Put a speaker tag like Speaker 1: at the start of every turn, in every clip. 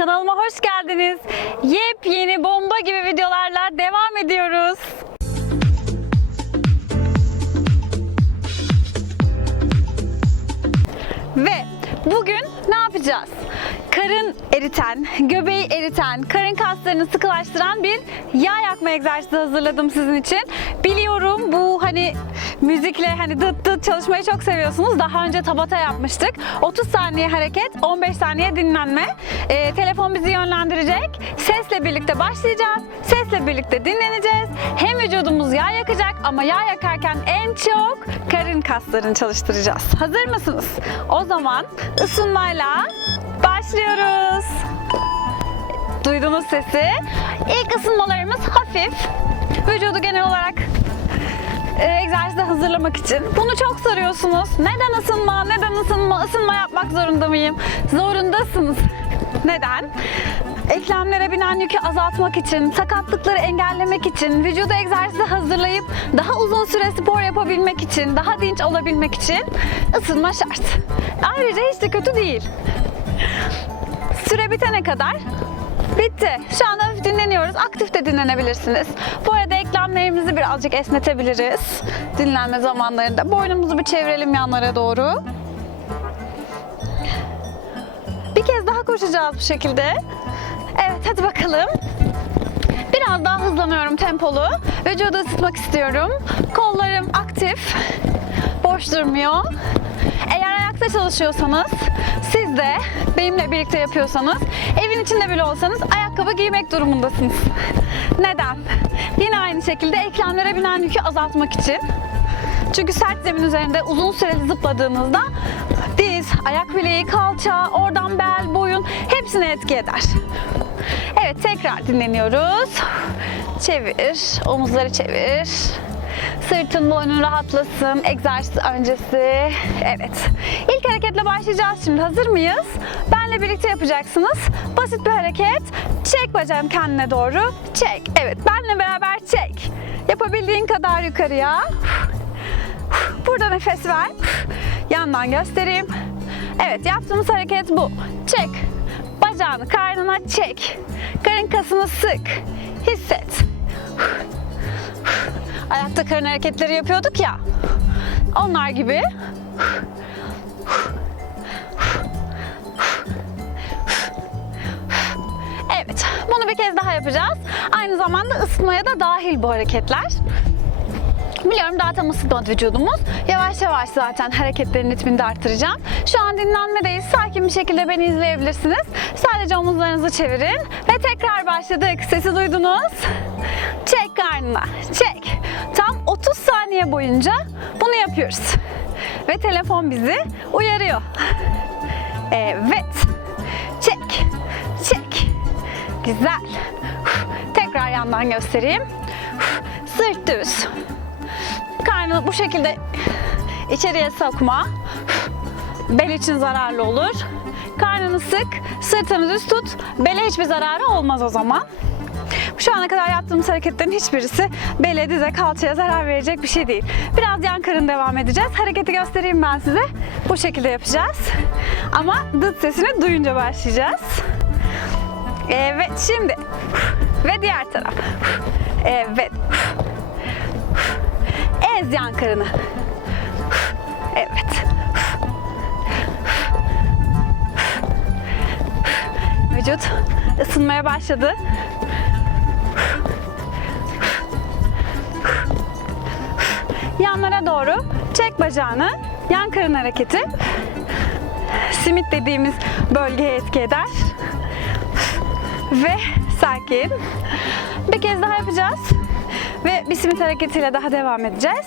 Speaker 1: Kanalıma hoş geldiniz. Yepyeni bomba gibi videolarla devam ediyoruz. Ve bugün ne yapacağız? Karın eriten, göbeği eriten, karın kaslarını sıkılaştıran bir yağ yakma egzersizi hazırladım sizin için. Biliyorum bu hani müzikle hani dıt dıt çalışmayı çok seviyorsunuz. Daha önce tabata yapmıştık. 30 saniye hareket, 15 saniye dinlenme. Ee, telefon bizi yönlendirecek. Sesle birlikte başlayacağız. Sesle birlikte dinleneceğiz. Hem vücudumuz yağ yakacak ama yağ yakarken en çok karın kaslarını çalıştıracağız. Hazır mısınız? O zaman ısınmayla başlıyoruz. Duydunuz sesi. İlk ısınmalarımız hafif. Vücudu genel olarak e, egzersize hazırlamak için. Bunu çok soruyorsunuz. Neden ısınma? Neden ısınma? Isınma yapmak zorunda mıyım? Zorundasınız. Neden? Eklemlere binen yükü azaltmak için, sakatlıkları engellemek için, vücudu egzersize hazırlayıp daha uzun süre spor yapabilmek için, daha dinç olabilmek için ısınma şart. Ayrıca hiç de kötü değil. Süre bitene kadar Bitti. Şu anda hafif dinleniyoruz. Aktif de dinlenebilirsiniz. Bu arada eklemlerimizi birazcık esnetebiliriz. Dinlenme zamanlarında. Boynumuzu bir çevirelim yanlara doğru. Bir kez daha koşacağız bu şekilde. Evet hadi bakalım. Biraz daha hızlanıyorum tempolu. Vücudu ısıtmak istiyorum. Kollarım aktif. Boş durmuyor. Eğer ayakta çalışıyorsanız siz de benimle birlikte yapıyorsanız evin içinde bile olsanız ayakkabı giymek durumundasınız. Neden? Yine aynı şekilde eklemlere binen yükü azaltmak için. Çünkü sert zemin üzerinde uzun süreli zıpladığınızda diz, ayak bileği, kalça, oradan bel, boyun hepsine etki eder. Evet tekrar dinleniyoruz. Çevir, omuzları çevir. Sırtın boynun rahatlasın. Egzersiz öncesi. Evet. İlk hareketle başlayacağız şimdi. Hazır mıyız? Benle birlikte yapacaksınız. Basit bir hareket. Çek bacağını kendine doğru. Çek. Evet. Benle beraber çek. Yapabildiğin kadar yukarıya. Burada nefes ver. Yandan göstereyim. Evet yaptığımız hareket bu. Çek. Bacağını karnına çek. Karın kasını sık. Hisset. Ayakta karın hareketleri yapıyorduk ya. Onlar gibi. Evet, bunu bir kez daha yapacağız. Aynı zamanda ısınmaya da dahil bu hareketler. Biliyorum daha tam ısıtmadı vücudumuz. Yavaş yavaş zaten hareketlerin ritmini de arttıracağım. Şu an dinlenmedeyiz. Sakin bir şekilde beni izleyebilirsiniz. Sadece omuzlarınızı çevirin. Ve tekrar başladık. Sesi duydunuz. Çek karnına. Çek. Tam 30 saniye boyunca bunu yapıyoruz. Ve telefon bizi uyarıyor. Evet. Çek. Çek. Güzel. Tekrar yandan göstereyim. Sırt düz. Karnını bu şekilde içeriye sokma. Bel için zararlı olur. Karnını sık, sırtını düz tut. Bele hiçbir zararı olmaz o zaman. Şu ana kadar yaptığımız hareketlerin hiçbirisi bele, dize, kalçaya zarar verecek bir şey değil. Biraz yan karın devam edeceğiz. Hareketi göstereyim ben size. Bu şekilde yapacağız. Ama dıt sesini duyunca başlayacağız. Evet şimdi. Ve diğer taraf. Evet. Ez yan karını. Evet. Vücut ısınmaya başladı. Yanlara doğru çek bacağını. Yan karın hareketi. Simit dediğimiz bölgeye etki eder. Ve sakin. Bir kez daha yapacağız. Ve bir simit hareketiyle daha devam edeceğiz.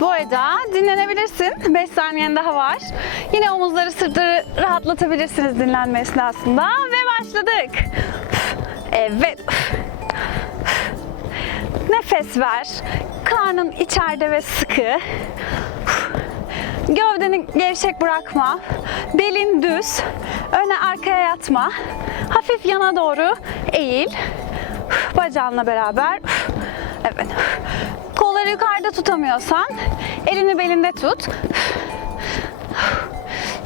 Speaker 1: Bu arada dinlenebilirsin. 5 saniyen daha var. Yine omuzları sırtları rahatlatabilirsiniz dinlenme esnasında. Ve başladık. Evet. Nefes ver. Karnın içeride ve sıkı. Gövdeni gevşek bırakma. Belin düz. Öne arkaya yatma. Hafif yana doğru eğil. Bacağınla beraber. Evet. Kolları yukarıda tutamıyorsan elini belinde tut.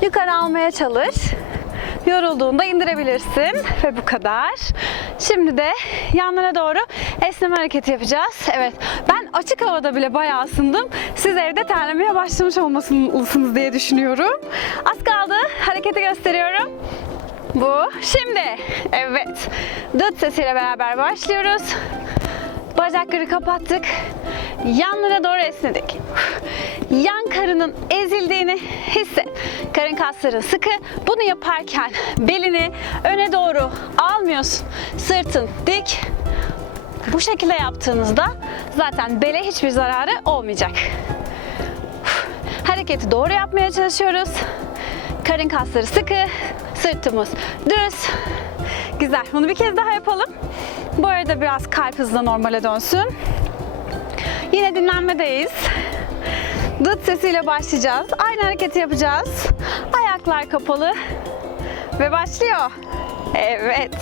Speaker 1: Yukarı almaya çalış. Yorulduğunda indirebilirsin ve bu kadar. Şimdi de yanlara doğru esneme hareketi yapacağız. Evet ben açık havada bile bayağı ısındım. Siz evde terlemeye başlamış olmalısınız diye düşünüyorum. Az kaldı. Hareketi gösteriyorum. Bu. Şimdi evet. Dıt sesiyle beraber başlıyoruz. Bacakları kapattık. Yanlara doğru esnedik. Yan karının ezildiğini hisset. Karın kasları sıkı. Bunu yaparken belini öne doğru almıyorsun. Sırtın dik. Bu şekilde yaptığınızda zaten bele hiçbir zararı olmayacak. Hareketi doğru yapmaya çalışıyoruz. Karın kasları sıkı, sırtımız düz. Güzel. Bunu bir kez daha yapalım. Bu arada biraz kalp hızla normale dönsün. Yine dinlenmedeyiz. Dıt sesiyle başlayacağız. Aynı hareketi yapacağız. Ayaklar kapalı. Ve başlıyor. Evet.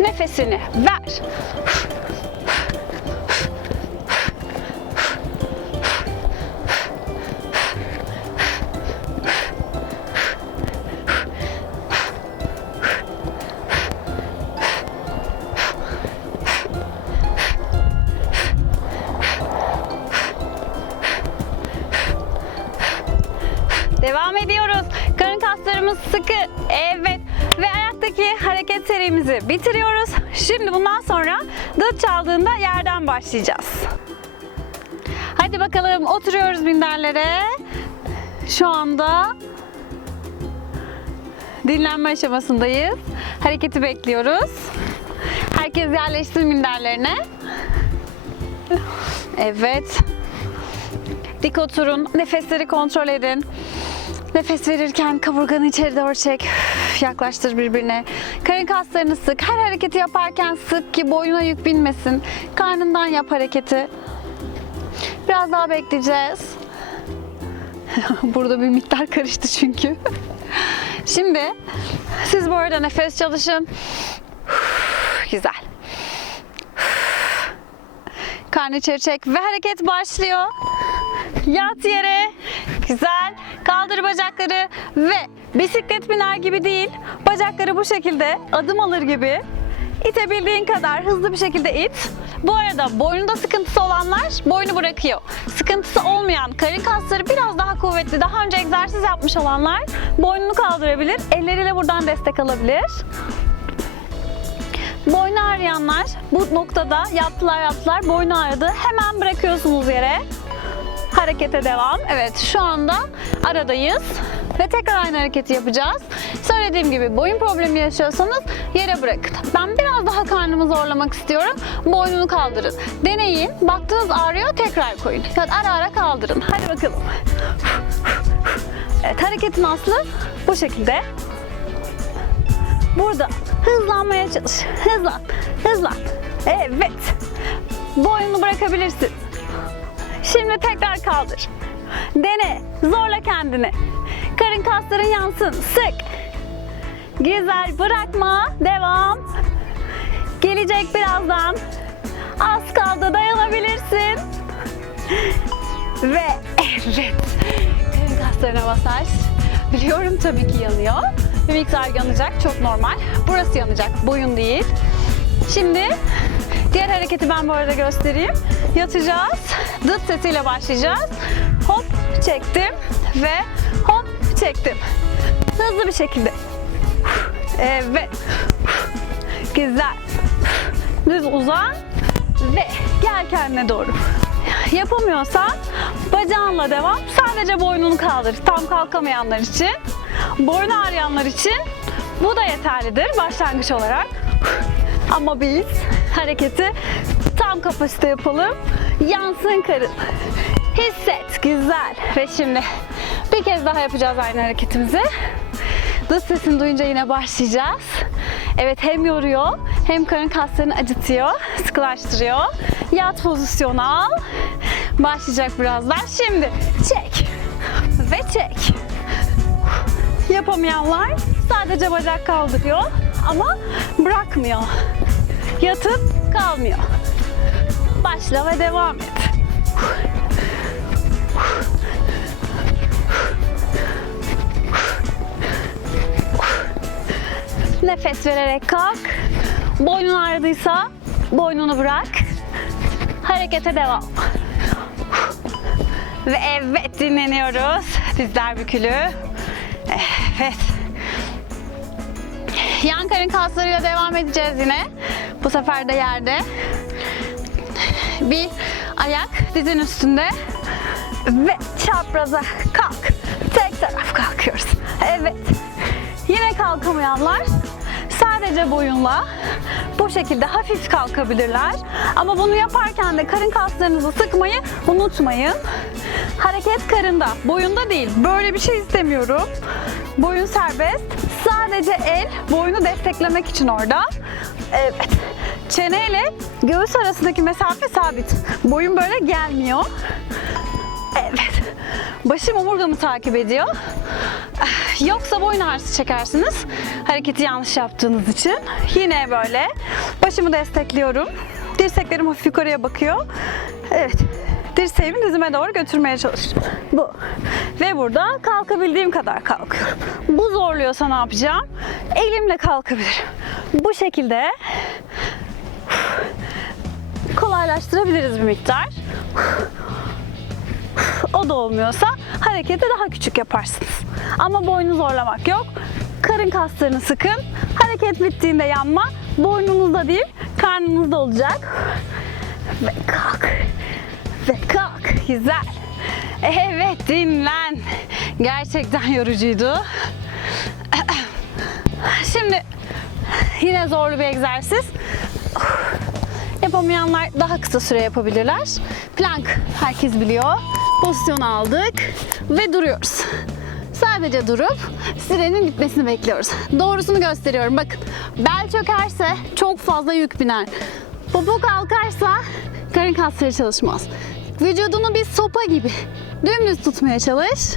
Speaker 1: Nefesini ver. Dıt çaldığında yerden başlayacağız. Hadi bakalım oturuyoruz minderlere. Şu anda dinlenme aşamasındayız. Hareketi bekliyoruz. Herkes yerleşsin minderlerine. Evet. Dik oturun. Nefesleri kontrol edin. Nefes verirken kaburganı içeri doğru çek. Üf, Yaklaştır birbirine. Karın kaslarını sık. Her hareketi yaparken sık ki boynuna yük binmesin. Karnından yap hareketi. Biraz daha bekleyeceğiz. Burada bir miktar karıştı çünkü. Şimdi siz bu arada nefes çalışın. Üf, Güzel. Karnı içeri çek ve hareket başlıyor. Yat yere. Güzel. Kaldır bacakları ve bisiklet biner gibi değil. Bacakları bu şekilde adım alır gibi itebildiğin kadar hızlı bir şekilde it. Bu arada boynunda sıkıntısı olanlar boynu bırakıyor. Sıkıntısı olmayan karın kasları biraz daha kuvvetli, daha önce egzersiz yapmış olanlar boynunu kaldırabilir. Elleriyle buradan destek alabilir. Boynu ağrıyanlar bu noktada yaptılar yaptılar boynu ağrıdı. Hemen bırakıyorsunuz yere. Harekete devam. Evet şu anda aradayız. Ve tekrar aynı hareketi yapacağız. Söylediğim gibi boyun problemi yaşıyorsanız yere bırakın. Ben biraz daha karnımı zorlamak istiyorum. Boynunu kaldırın. Deneyin. Baktınız ağrıyor tekrar koyun. Yani ara ara kaldırın. Hadi bakalım. Evet hareketin aslı bu şekilde. Burada hızlanmaya çalış. Hızlan. Hızlan. Evet. Boynunu bırakabilirsin. Şimdi tekrar kaldır. Dene. Zorla kendini. Karın kasların yansın. Sık. Güzel. Bırakma. Devam. Gelecek birazdan. Az kaldı. Dayanabilirsin. Ve evet. Karın kaslarına masaj. Biliyorum tabii ki yanıyor. Bir miktar yanacak. Çok normal. Burası yanacak. Boyun değil. Şimdi diğer hareketi ben bu arada göstereyim. Yatacağız. Dıt sesiyle başlayacağız. Hop çektim ve hop çektim. Hızlı bir şekilde. Evet. Güzel. Düz uzan ve gel kendine doğru. Yapamıyorsan bacağınla devam. Sadece boynunu kaldır. Tam kalkamayanlar için. Boynu ağrıyanlar için bu da yeterlidir başlangıç olarak. Ama biz hareketi tam kapasite yapalım. Yansın karın. Hisset. Güzel. Ve şimdi bir kez daha yapacağız aynı hareketimizi. Dış sesini duyunca yine başlayacağız. Evet hem yoruyor hem karın kaslarını acıtıyor, sıkılaştırıyor. Yat pozisyonu al. Başlayacak birazdan. Şimdi çek ve çek. Yapamayanlar sadece bacak kaldırıyor ama bırakmıyor. Yatıp kalmıyor. Başla ve devam et. Nefes vererek kalk. Boynun ağrıdıysa boynunu bırak. Harekete devam. Ve evet dinleniyoruz. Dizler bükülü. Evet. Yan karın kaslarıyla devam edeceğiz yine. Bu sefer de yerde. Bir ayak dizin üstünde. Ve çapraza kalk. Tek taraf kalkıyoruz. Evet. Yine kalkamayanlar sadece boyunla bu şekilde hafif kalkabilirler. Ama bunu yaparken de karın kaslarınızı sıkmayı unutmayın. Hareket karında, boyunda değil. Böyle bir şey istemiyorum. Boyun serbest. Sadece el boynu desteklemek için orada. Evet. Çeneyle göğüs arasındaki mesafe sabit. Boyun böyle gelmiyor. Evet. Başım omurgamı takip ediyor. Yoksa boyun ağrısı çekersiniz. Hareketi yanlış yaptığınız için. Yine böyle başımı destekliyorum. Dirseklerim hafif yukarıya bakıyor. Evet. Dirseğimi dizime doğru götürmeye çalışıyorum. Bu. Ve burada kalkabildiğim kadar kalkıyorum. Bu zorluyorsa ne yapacağım? Elimle kalkabilirim. Bu şekilde kolaylaştırabiliriz bir miktar. O da olmuyorsa hareketi daha küçük yaparsınız. Ama boynu zorlamak yok. Karın kaslarını sıkın. Hareket bittiğinde yanma. Boynunuzda değil, karnınızda olacak. Ve kalk. Güzel. Evet dinlen. Gerçekten yorucuydu. Şimdi yine zorlu bir egzersiz. Yapamayanlar daha kısa süre yapabilirler. Plank herkes biliyor. Pozisyon aldık ve duruyoruz. Sadece durup sürenin bitmesini bekliyoruz. Doğrusunu gösteriyorum. Bakın bel çökerse çok fazla yük biner. Popo kalkarsa karın kasları çalışmaz. Vücudunu bir sopa gibi dümdüz tutmaya çalış.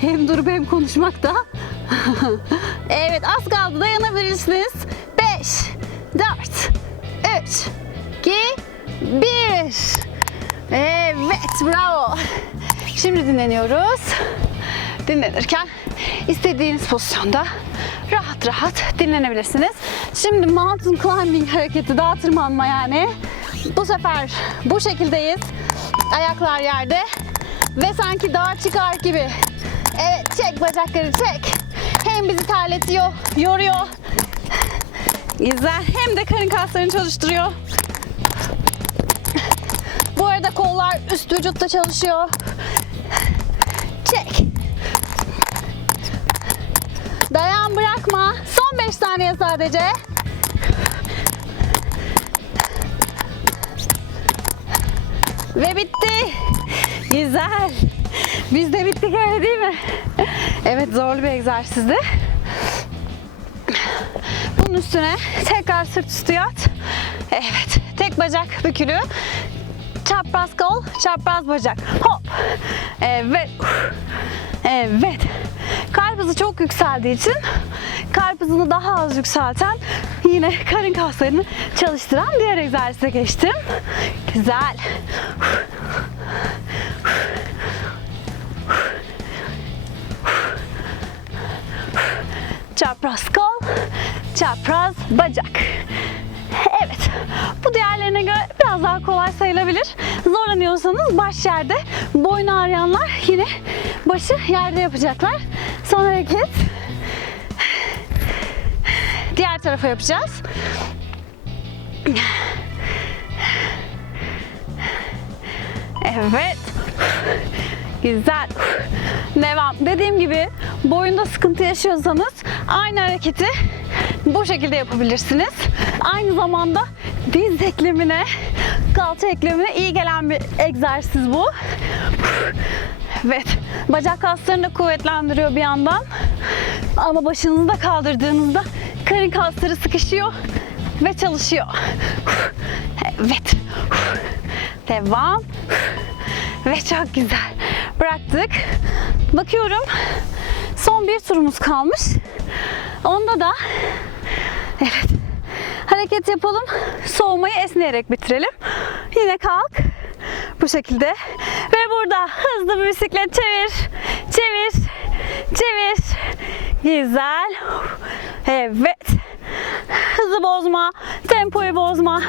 Speaker 1: Hem durup hem konuşmak da. evet az kaldı dayanabilirsiniz. 5, 4, 3, 2, 1. Evet bravo. Şimdi dinleniyoruz. Dinlenirken istediğiniz pozisyonda rahat rahat dinlenebilirsiniz. Şimdi mountain climbing hareketi, dağ tırmanma yani. Bu sefer bu şekildeyiz. Ayaklar yerde ve sanki dağa çıkar gibi. Evet çek bacakları çek. Hem bizi terletiyor, yoruyor. Güzel. Hem de karın kaslarını çalıştırıyor. Bu arada kollar üst vücutta çalışıyor. Çek. Dayan bırakma. Son 5 saniye sadece. Ve bitti. Güzel. Biz de bittik öyle değil mi? Evet zorlu bir egzersizdi. Bunun üstüne tekrar sırt üstü yat. Evet. Tek bacak bükülü. Çapraz kol, çapraz bacak. Hop. Evet. Evet. Kalp hızı çok yükseldiği için kalp hızını daha az yükselten yine karın kaslarını çalıştıran diğer egzersize geçtim. Güzel. Çapraz kol, çapraz bacak. Evet. Bu diğerlerine göre biraz daha kolay sayılabilir. Zorlanıyorsanız baş yerde, boyun ağrıyanlar yine başı yerde yapacaklar. Son hareket. Diğer tarafa yapacağız. Evet. Güzel. Devam. Dediğim gibi boyunda sıkıntı yaşıyorsanız aynı hareketi bu şekilde yapabilirsiniz. Aynı zamanda diz eklemine, kalça eklemine iyi gelen bir egzersiz bu. Evet. Bacak kaslarını da kuvvetlendiriyor bir yandan. Ama başınızı da kaldırdığınızda karın kasları sıkışıyor ve çalışıyor. Evet. Devam. Ve çok güzel. Bıraktık. Bakıyorum. Son bir turumuz kalmış. Onda da evet hareket yapalım. Soğumayı esneyerek bitirelim. Yine kalk. Bu şekilde. Ve burada hızlı bir bisiklet çevir. Çevir. Çevir. Güzel. Evet. Hızı bozma, tempoyu bozma.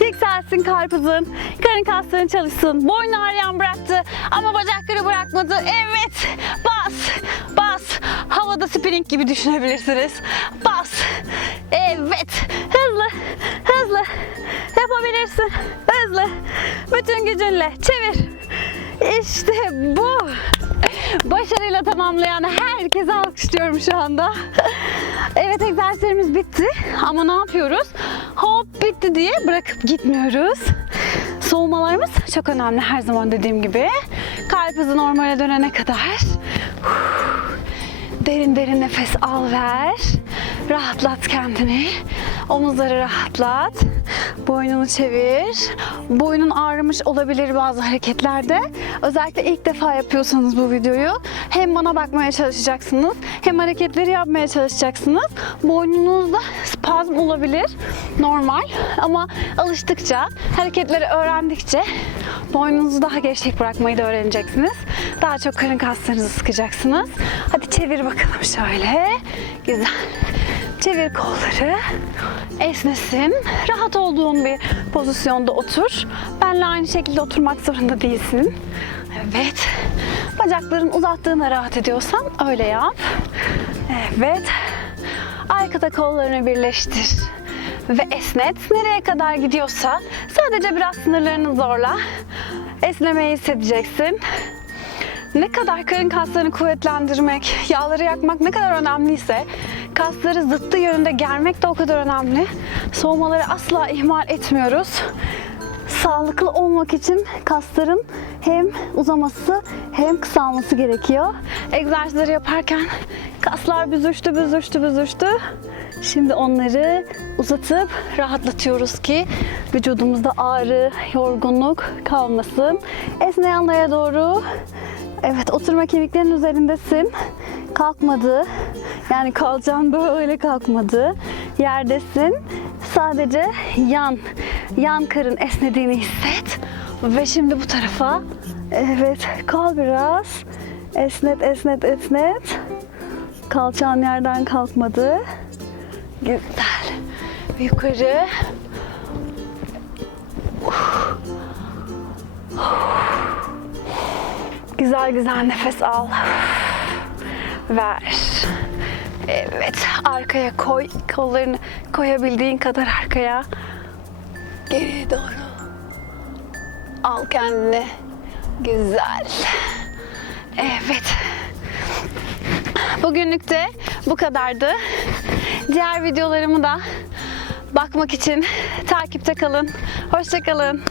Speaker 1: Yükselsin kalp hızın, karın kasların çalışsın. Boynu ağrıyan bıraktı ama bacakları bırakmadı. Evet, bas, bas. Havada spinning gibi düşünebilirsiniz. Bas. Evet, hızlı, hızlı. Yapabilirsin. Hızlı. Bütün gücünle çevir. İşte bu. Başarıyla tamamlayan herkese alkışlıyorum şu anda. Evet egzersizlerimiz bitti ama ne yapıyoruz? Hop bitti diye bırakıp gitmiyoruz. Soğumalarımız çok önemli her zaman dediğim gibi. Kalp hızı normale dönene kadar. Derin derin nefes al ver. Rahatlat kendini. Omuzları rahatlat. Boynunu çevir. Boynun ağrımış olabilir bazı hareketlerde. Özellikle ilk defa yapıyorsanız bu videoyu hem bana bakmaya çalışacaksınız hem hareketleri yapmaya çalışacaksınız. Boynunuzda spazm olabilir. Normal ama alıştıkça, hareketleri öğrendikçe boynunuzu daha gevşek bırakmayı da öğreneceksiniz. Daha çok karın kaslarınızı sıkacaksınız. Hadi çevir bakalım şöyle. Güzel. Çevir kolları. Esnesin. Rahat olduğun bir pozisyonda otur. Benle aynı şekilde oturmak zorunda değilsin. Evet. Bacakların uzattığına rahat ediyorsan öyle yap. Evet. Arkada kollarını birleştir. Ve esnet. Nereye kadar gidiyorsa sadece biraz sınırlarını zorla. Esnemeyi hissedeceksin. Ne kadar karın kaslarını kuvvetlendirmek, yağları yakmak ne kadar önemliyse kasları zıttı yönünde germek de o kadar önemli. Soğumaları asla ihmal etmiyoruz. Sağlıklı olmak için kasların hem uzaması hem kısalması gerekiyor. Egzersizleri yaparken kaslar büzüştü, büzüştü, büzüştü. Şimdi onları uzatıp rahatlatıyoruz ki vücudumuzda ağrı, yorgunluk kalmasın. Esne yanlara doğru Evet oturma kemiklerinin üzerindesin. Kalkmadı. Yani kalacağın böyle kalkmadı. Yerdesin. Sadece yan, yan karın esnediğini hisset. Ve şimdi bu tarafa. Evet kal biraz. Esnet, esnet, esnet. Kalçan yerden kalkmadı. Güzel. Yukarı. Güzel güzel nefes al. Ver. Evet, arkaya koy. Kollarını koyabildiğin kadar arkaya. Geriye doğru. Al kendini. Güzel. Evet. Bugünlük de bu kadardı. Diğer videolarımı da bakmak için takipte kalın. Hoşça kalın.